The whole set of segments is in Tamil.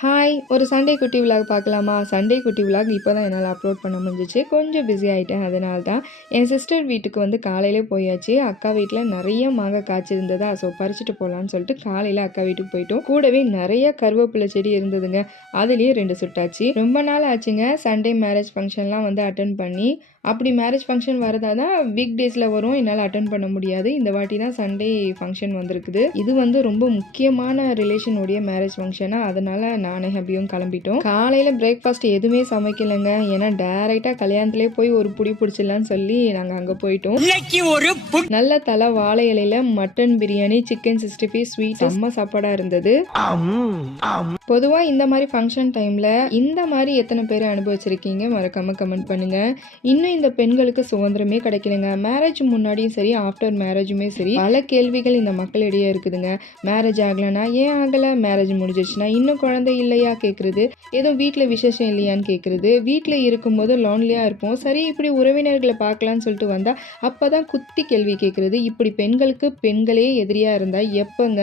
Hi. ஹாய் ஒரு சண்டே குட்டி விலாக் பார்க்கலாமா? சண்டே குட்டி விலாக் இப்போ தான் என்னால் அப்லோட் பண்ண முடிஞ்சிச்சு. கொஞ்சம் பிஸி ஆகிட்டேன் அதனால தான் என் சிஸ்டர் வீட்டுக்கு வந்து காலையிலே போயாச்சு. அக்கா வீட்டில் நிறைய மாங்காய் காய்ச்சிருந்ததா ஸோ பறிச்சுட்டு போகலான்னு சொல்லிட்டு காலையில் அக்கா வீட்டுக்கு போயிட்டோம். கூடவே நிறைய கருவேப்பிலை செடி இருந்ததுங்க. அதுலேயே ரெண்டு சுட்டாச்சு. ரொம்ப நாள் ஆச்சுங்க. சண்டே மேரேஜ் ஃபங்க்ஷன்லாம் வந்து அட்டன் பண்ணி அப்படி மேரேஜ் ஃபங்க்ஷன் வரதா தான் வீக் டேஸில் வரும். என்னால் அட்டன் பண்ண முடியாது. இந்த வாட்டி தான் சண்டே ஃபங்க்ஷன் வந்திருக்குது. இது வந்து ரொம்ப முக்கியமான ரிலேஷனுடைய மேரேஜ் ஃபங்க்ஷனாக அதனால் நானே ஹபியும் கிளம்பிட்டோம். காலையில் பிரேக்ஃபாஸ்ட் எதுவுமே சமைக்கலைங்க. ஏன்னா டேரெக்டாக கல்யாணத்திலே போய் ஒரு புடி பிடிச்சிடலான்னு சொல்லி நாங்கள் அங்கே போயிட்டோம். ஒரு நல்ல தலை வாழை இலையில mutton biryani chicken sixty five sweet செம்ம சாப்பாடாக இருந்தது. பொதுவாக இந்த மாதிரி ஃபங்க்ஷன் டைமில் இந்த மாதிரி எத்தனை பேர் அனுபவிச்சிருக்கீங்க? மறக்காம கமெண்ட் பண்ணுங்க. இன்னும் இந்த பெண்களுக்கு சுதந்திரமே கிடைக்கலங்க. மேரேஜ் முன்னாடியும் சரி ஆஃப்டர் மேரேஜுமே சரி பல கேள்விகள் இந்த மக்களிடையே இருக்குதுங்க. மேரேஜ் ஆகலைன்னா ஏன் ஆகலை? மேரேஜ் முடிஞ்சிருச்சுன்னா இன்னும் குழந்தை இல்லையா கேட்குறது ஏதோ வீட்டில் விசேஷம் இல்லையான்னு கேட்குறது வீட்டில் இருக்கும்போது லோன்லியாக இருப்போம். சரி இப்படி உறவினர்களை பார்க்கலான்னு சொல்லிட்டு வந்தால் அப்போ தான் குத்தி கேள்வி கேட்குறது இப்படி பெண்களுக்கு பெண்களே எதிரியாக இருந்தால் எப்போங்க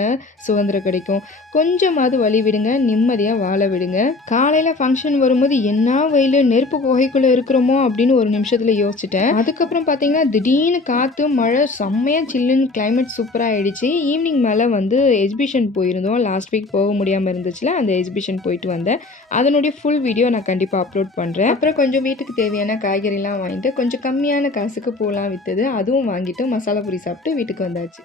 சுதந்திரம் கிடைக்கும்? கொஞ்சமாவது வழி விடுங்க. நிம்மதியாக வாழ விடுங்க. காலையில் ஃபங்க்ஷன் வரும்போது என்ன வெயில் நெருப்பு குகைக்குள்ளே இருக்கிறோமோ அப்படின்னு ஒரு நிமிஷத்தில் யோசிச்சிட்டேன். அதுக்கப்புறம் பார்த்தீங்கன்னா திடீர்னு காற்று மழை செம்மையாக சில்லுன்னு கிளைமேட் சூப்பராக ஆயிடுச்சு. ஈவினிங் மேலே வந்து எக்ஸிபிஷன் போயிருந்தோம். லாஸ்ட் வீக் போக முடியாமல் இருந்துச்சுல அந்த எக்ஸிபிஷன் போயிட்டு வந்தேன். அதனுடைய ஃபுல் வீடியோ நான் கண்டிப்பாக அப்லோட் பண்ணுறேன் அப்புறம் கொஞ்சம் வீட்டுக்கு தேவையான காய்கறிலாம் வாங்கிட்டு கொஞ்சம் கம்மியான காசுக்கு பூலாம் விற்றுது அதுவும் வாங்கிட்டு மசாலா பூரி சாப்பிட்டு வீட்டுக்கு வந்தாச்சு.